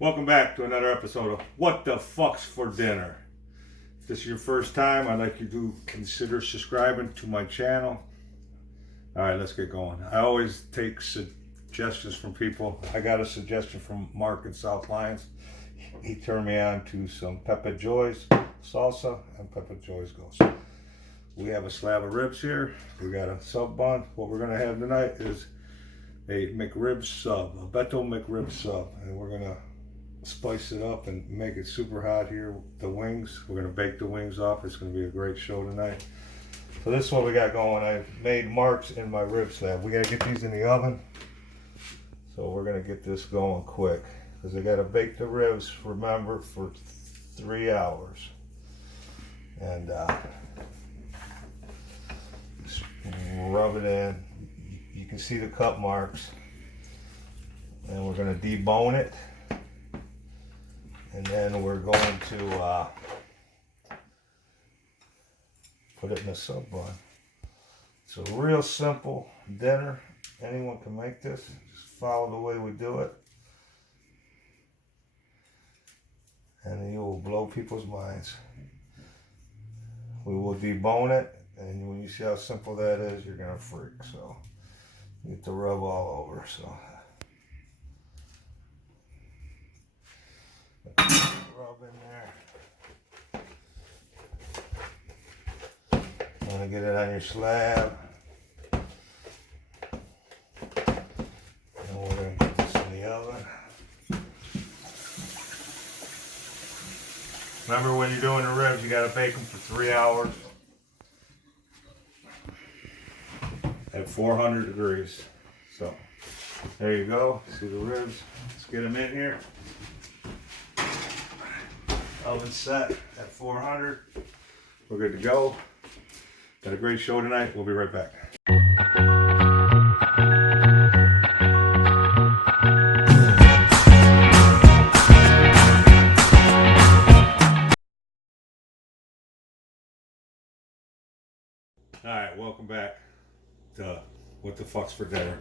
Welcome back to another episode of What the Fuck's for Dinner. If this is your first time, I'd like you to consider subscribing to my channel. Alright, let's get going. I always take suggestions from people. I got a suggestion from Mark in South Lyons. He turned me on to some PeppaJoy's salsa and PeppaJoy's ghost. We have a slab of ribs here. We got a sub bun. What we're going to have tonight is a McRib sub, a Beto McRib sub. And we're going to spice it up and make it super hot here. The wings, we're going to bake the wings off. It's going to be a great show tonight. So this is what we got going. I made marks in my rib slab. We got to get these in the oven. So we're going to get this going quick. Because I got to bake the ribs, remember, for 3 hours. And just rub it in. You can see the cut marks. And we're going to debone it. And then we're going to put it in a sub bun. It's a real simple dinner. Anyone can make this. Just follow the way we do it. And you will blow people's minds. We will debone it. And when you see how simple that is, you're going to freak. So you get to rub all over. So rub in there. You want to get it on your slab. And we're going to get this in the oven. Remember, when you're doing the ribs, you got to bake them for 3 hours at 400 degrees. So there you go. See the ribs. Let's get them in here. Oven set at 400. We're good to go. Got a great show tonight. We'll be right back. Alright, welcome back to What the Fuck's for Dinner.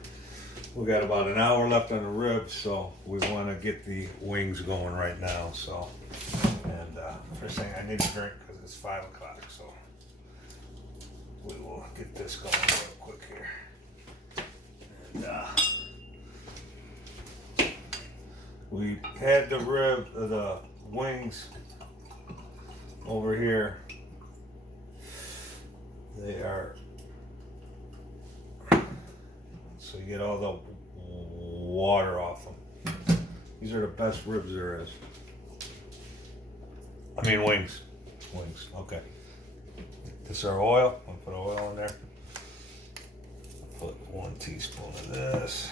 We got about an hour left on the ribs, so we want to get the wings going right now. So, and first thing, I need a drink because it's 5 o'clock. So we will get this going real quick here. And we had the wings over here. They are, so you get all the water off them. These are the best ribs there is. I mean wings. Wings, okay. This is our oil. I'm gonna put oil in there. Put 1 teaspoon of this.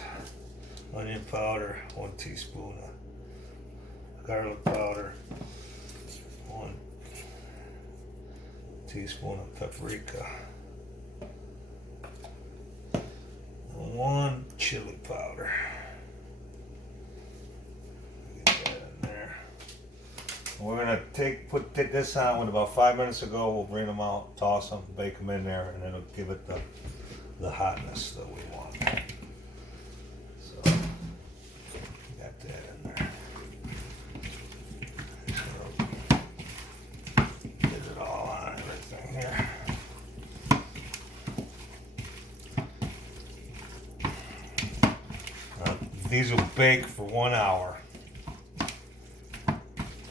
Onion powder, 1 teaspoon of garlic powder, 1 teaspoon of paprika, 1 chili powder. Get that in there. And we're gonna put this on with about 5 minutes ago. We'll bring them out, toss them, bake them in there, and it'll give it the hotness that we want. So got that in there. Get it all on everything here. These will bake for 1 hour.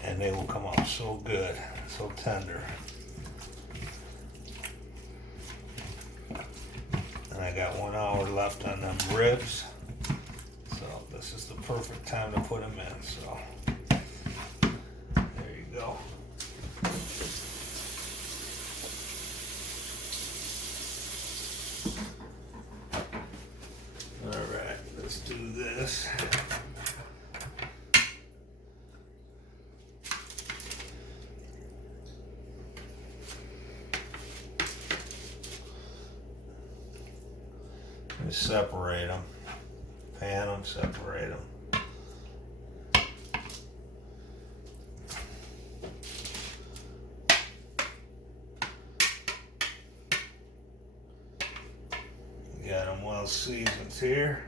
And they will come out so good, so tender. And I got 1 hour left on them ribs. So this is the perfect time to put them in. So there you go. All right, let's do this. Just separate them, pan them, separate them. Got them well seasoned here.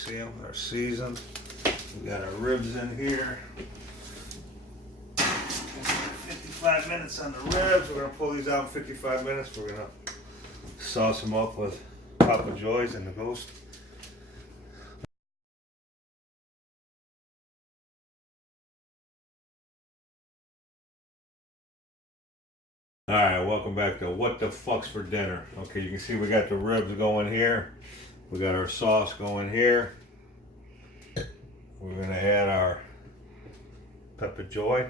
see them, they're seasoned. We got our ribs in here. 55 minutes on the ribs. We're gonna pull these out in 55 minutes. We're gonna sauce them up with PeppaJoys and the Ghost. Alright, welcome back to What the Fuck's for Dinner. Okay, you can see we got the ribs going here. We got our sauce going here. We're gonna add our PeppaJoy,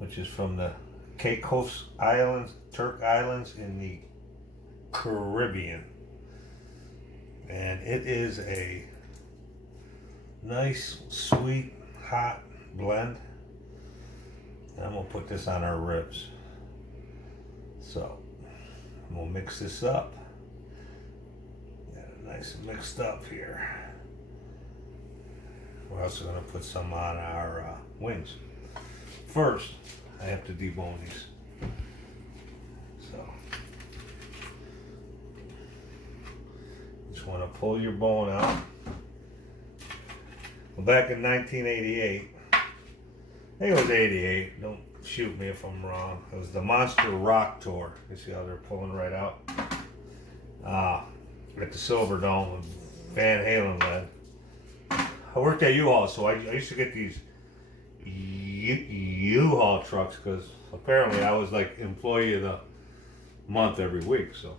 which is from the Caicos Islands, Turk Islands in the Caribbean. And it is a nice, sweet, hot blend. And I'm gonna put this on our ribs. So I'm gonna mix this up. Get it nice and mixed up here. We're also gonna put some on our wings. First, I have to debone these. So just wanna pull your bone out. Well, back in 1988. I think it was 88. Don't shoot me if I'm wrong. It was the Monster Rock Tour. You see how they're pulling right out? At the Silver Dome with Van Halen led. I worked at U-Haul, so I used to get these U-Haul trucks because apparently I was like employee of the month every week. So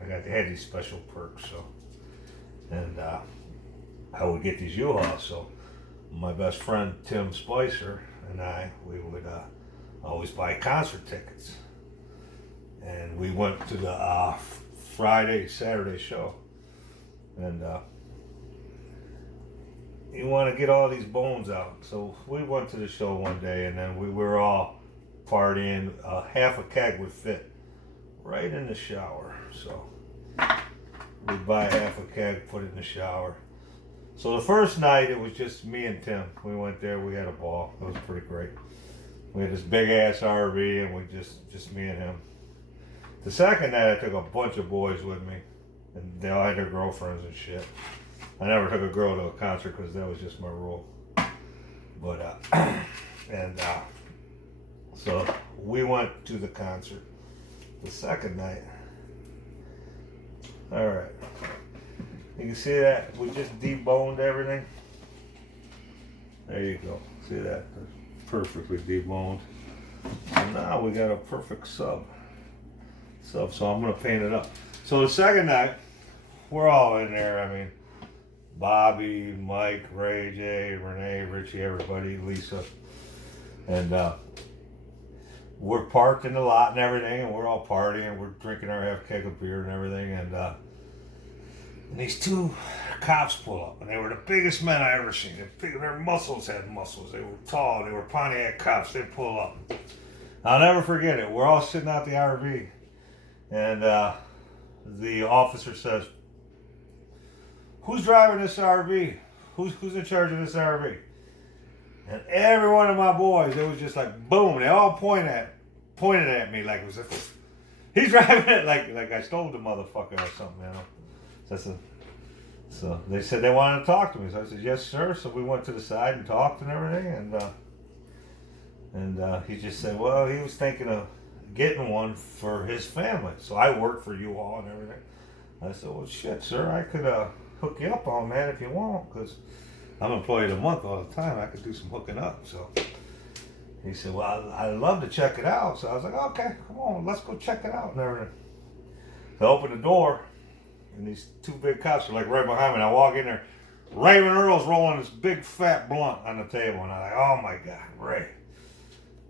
I had these special perks. So and I would get these U-Hauls. So my best friend Tim Spicer and we would always buy concert tickets, and we went to the Saturday show, and you want to get all these bones out. So we went to the show one day, and then we were all partying. Half a keg would fit right in the shower, so we'd buy half a keg, put it in the shower. So the first night, it was just me and Tim. We went there, we had a ball. It was pretty great. We had this big ass RV, and we just me and him. The second night, I took a bunch of boys with me, and they all had their girlfriends and shit. I never took a girl to a concert because that was just my rule. But, so we went to the concert. The second night, all right. You can see that we just deboned everything. There you go. See that? Perfectly deboned. And now we got a perfect sub. So I'm gonna paint it up. So the second night, we're all in there. I mean, Bobby, Mike, Ray J, Renee, Richie, everybody, Lisa, and we're parked in the lot and everything, and we're all partying. We're drinking our half keg of beer and everything, and these two cops pull up, and they were the biggest men I ever seen. Their muscles had muscles. They were tall. They were Pontiac cops. They pull up. I'll never forget it. We're all sitting out the RV, and the officer says, "Who's driving this RV? Who's in charge of this RV?" And every one of my boys, it was just like boom. They all pointed at me like it was he's driving it like I stole the motherfucker or something, you know. So they said they wanted to talk to me. So I said, "Yes, sir." So we went to the side and talked and everything. And he just said, well, he was thinking of getting one for his family. So I work for you all and everything. I said, "Well, shit, sir, I could hook you up on that if you want, because I'm employed a month all the time. I could do some hooking up." So he said, "Well, I'd love to check it out." So I was like, "Okay, come on, let's go check it out and everything." So I opened the door. And these two big cops are like right behind me. And I walk in there. Raymond Earl's rolling this big fat blunt on the table. And I'm like, oh my God, Ray.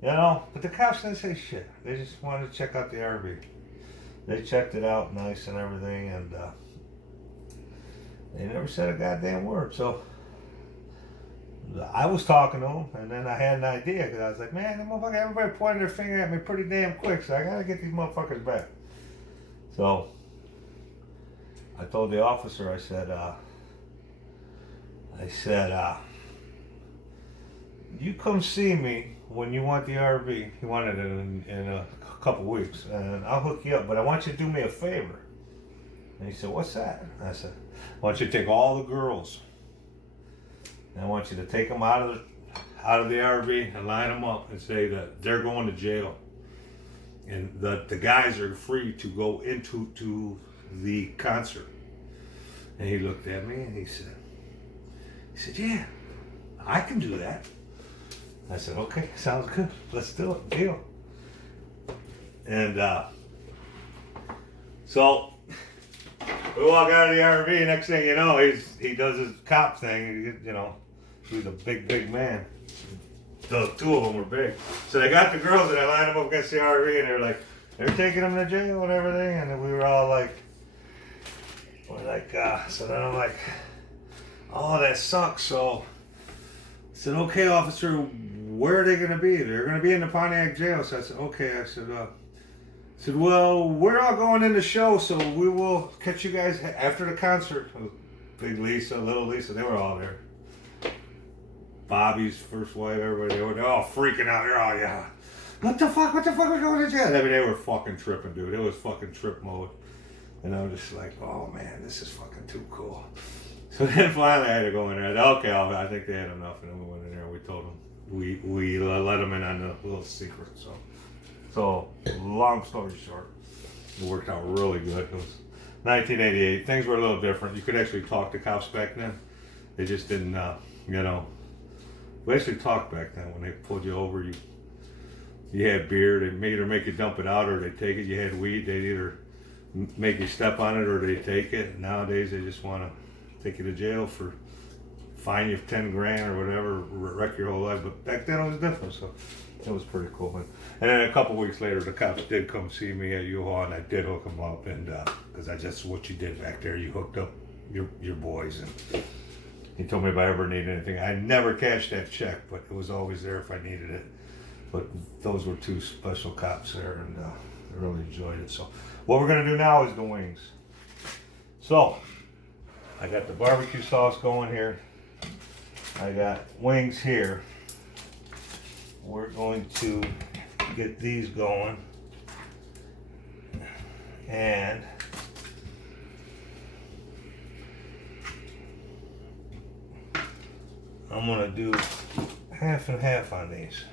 You know? But the cops didn't say shit. They just wanted to check out the RV. They checked it out nice and everything. And they never said a goddamn word. So I was talking to them. And then I had an idea. Because I was like, man, everybody pointed their finger at me pretty damn quick. So I got to get these motherfuckers back. So I told the officer, I said, you come see me when you want the RV. He wanted it in a couple weeks, and I'll hook you up. But I want you to do me a favor. And he said, what's that? And I said, I want you to take all the girls. And I want you to take them out of the RV and line them up and say that they're going to jail. And the guys are free to go into the concert. And he looked at me and he said, yeah, I can do that. I said, okay, sounds good. Let's do it. Deal. And so we walk out of the RV. Next thing you know, he does his cop thing. You know, he's a big man. The two of them were big. So they got the girls and I lined them up against the RV and they're taking them to jail and everything. And then we were all like, so then I'm like, oh, that sucks. So I said, okay, officer, where are they going to be? They're going to be in the Pontiac jail. So I said, okay. I said, well, we're all going in the show, so we will catch you guys after the concert. Big Lisa, little Lisa, they were all there. Bobby's first wife, everybody, they're all freaking out. They're all, yeah. What the fuck, we're going to jail? I mean, they were fucking tripping, dude. It was fucking trip mode. And I was just like, oh man, this is fucking too cool. So then finally I had to go in there. Okay, I think they had enough, and then we went in there and we told them, we let them in on a little secret. So long story short, it worked out really good. It was 1988. Things were a little different. You could actually talk to cops back then. They just didn't, we actually talked back then. When they pulled you over, you had beer. They'd either make you dump it out or they'd take it. You had weed. They'd either make you step on it or they take it. Nowadays they just want to take you to jail for fine you 10 grand or whatever, wreck your whole life. But back then it was different, so it was pretty cool. And then a couple weeks later, the cops did come see me at U-Haul, and I did hook them up, and because that's what you did back there. You hooked up your boys, and he told me if I ever needed anything. I never cashed that check, but it was always there if I needed it. But those were two special cops there, and I really enjoyed it. So what we're gonna do now is the wings. So I got the barbecue sauce going here. I got wings here. We're going to get these going. And I'm gonna do half and half on these.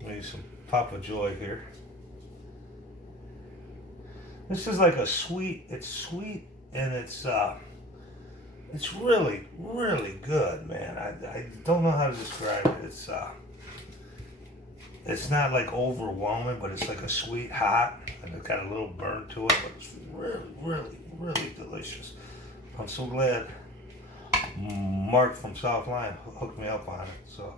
Maybe some PeppaJoy here. This is like a sweet, it's sweet and it's really, really good, man. I don't know how to describe it. It's not like overwhelming, but it's like a sweet hot, and it's got a little burn to it, but it's really, really, really delicious. I'm so glad Mark from South Line hooked me up on it. So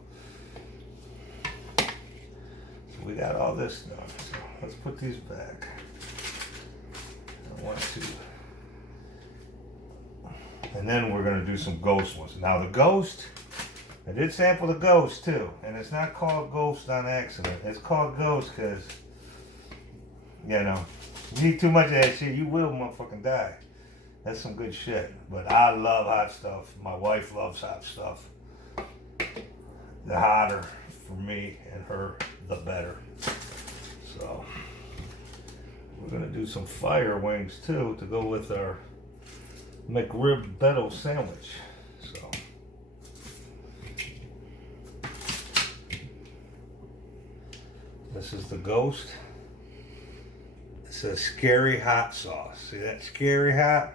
we got all this done. So let's put these back. I want to. And then we're going to do some ghost ones. Now the ghost, I did sample the ghost too. And it's not called ghost on accident. It's called ghost because, you eat too much of that shit, you will motherfucking die. That's some good shit. But I love hot stuff. My wife loves hot stuff. The hotter for me and her, the better. So we're going to do some fire wings too to go with our McRib Beto sandwich. So this is the ghost. It says scary hot sauce. See that scary hot?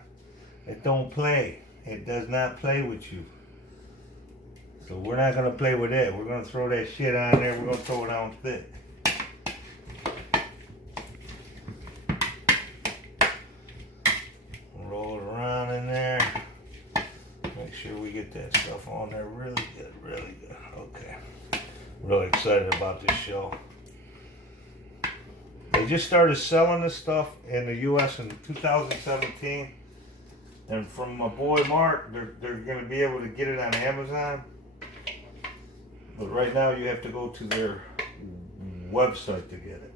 It don't play. It does not play with you. So we're not gonna play with it. We're gonna throw that shit on there. We're gonna throw it on thick. Roll it around in there. Make sure we get that stuff on there really good, really good. Okay. Really excited about this show. They just started selling this stuff in the U.S. in 2017. And from my boy Mark, they're going to be able to get it on Amazon. But right now you have to go to their website to get it.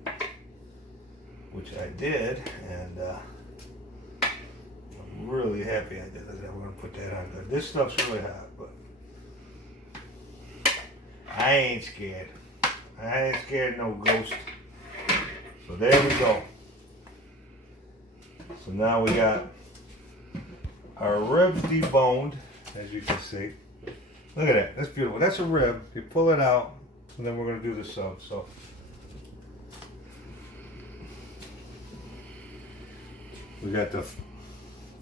Which I did, and I'm really happy I did that. We're going to put that on there. This stuff's really hot, but I ain't scared. I ain't scared no ghost. So there we go. So now we got our ribs deboned, as you can see. Look at that. That's beautiful. That's a rib. You pull it out, and then we're going to do the sub. So, we got the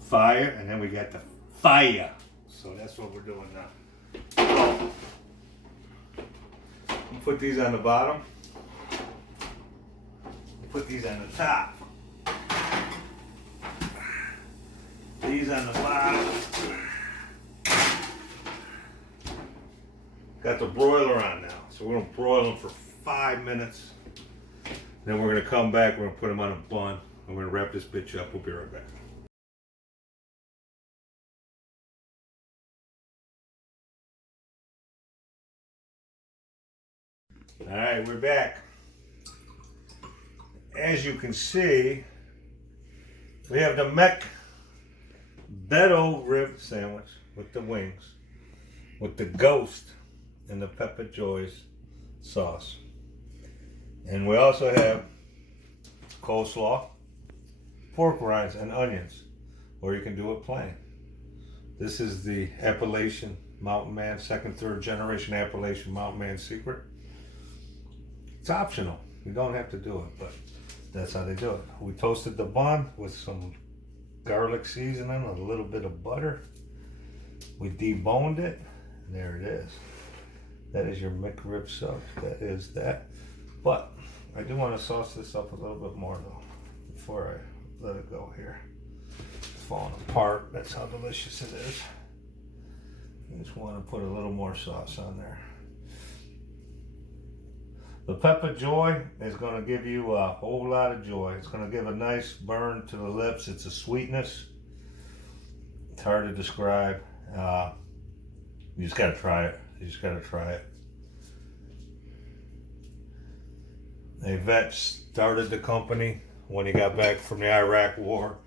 fire, and then we got the fire. So that's what we're doing now. Put these on the bottom. Put these on the top. These on the bottom. Got the broiler on now. So we're gonna broil them for 5 minutes. Then we're gonna come back, we're gonna put them on a bun. I'm gonna wrap this bitch up. We'll be right back. All right, we're back. As you can see, we have the Beto rib sandwich with the wings, with the ghost and the PeppaJoy sauce. And we also have coleslaw, pork rinds, and onions, or you can do it plain. This is the Appalachian Mountain Man, second, third generation Appalachian Mountain Man secret. It's optional. You don't have to do it, but that's how they do it. We toasted the bun with some garlic seasoning, a little bit of butter. We deboned it, and there it is. That is your McRib sub. That is that. But I do want to sauce this up a little bit more though, before I let it go here. It's falling apart. That's how delicious it is. I just want to put a little more sauce on there. The PeppaJoy is going to give you a whole lot of joy. It's going to give a nice burn to the lips. It's a sweetness. It's hard to describe. You just got to try it. You just got to try it. A vet started the company when he got back from the Iraq War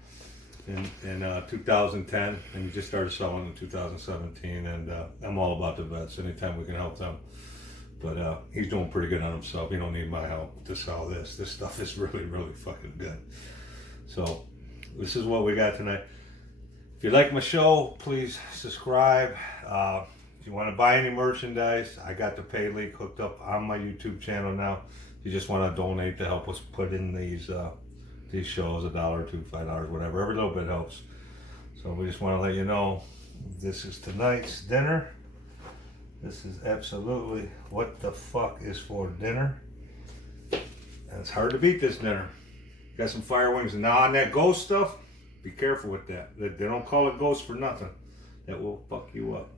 in 2010, and he just started selling in 2017. And I'm all about the vets. Anytime we can help them. But he's doing pretty good on himself. He don't need my help to sell this. This stuff is really, really fucking good. So this is what we got tonight. If you like my show, please subscribe. If you want to buy any merchandise, I got the pay link hooked up on my YouTube channel now. If you just want to donate to help us put in these shows, $1, $2, $5, whatever. Every little bit helps. So we just want to let you know this is tonight's dinner. This is absolutely what the fuck is for dinner. And it's hard to beat this dinner. Got some fire wings. And now on that ghost stuff, be careful with that. They don't call it ghost for nothing. That will fuck you up.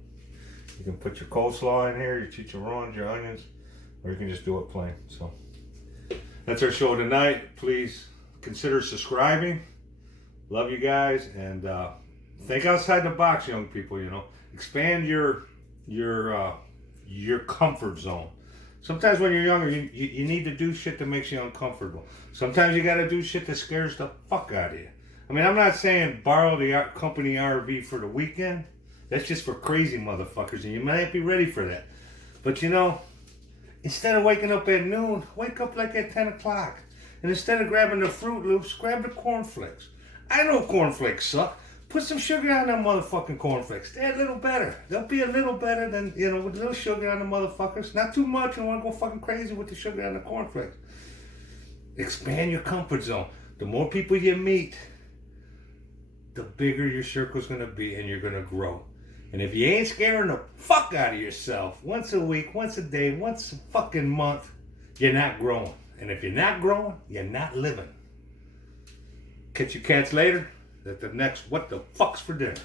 You can put your coleslaw in here, your chicharrones, your onions, or you can just do it plain. So that's our show tonight. Please consider subscribing. Love you guys. And think outside the box, young people, you know. Expand your comfort zone. Sometimes when you're younger, you need to do shit that makes you uncomfortable. Sometimes you got to do shit that scares the fuck out of you. I mean, I'm not saying borrow the company RV for the weekend. That's just for crazy motherfuckers, and you might not be ready for that. But you know, instead of waking up at noon, wake up like at 10 o'clock. And instead of grabbing the Fruit Loops, grab the cornflakes. I know cornflakes suck. Put some sugar on them motherfucking cornflakes. They're a little better. They'll be a little better than, you know, with a little sugar on the motherfuckers. Not too much. You don't want to go fucking crazy with the sugar on the cornflakes. Expand your comfort zone. The more people you meet, the bigger your circle's going to be, and you're going to grow. And if you ain't scaring the fuck out of yourself once a week, once a day, once a fucking month, you're not growing. And if you're not growing, you're not living. Catch your cats later. At the next What the Fuck's for Dinner.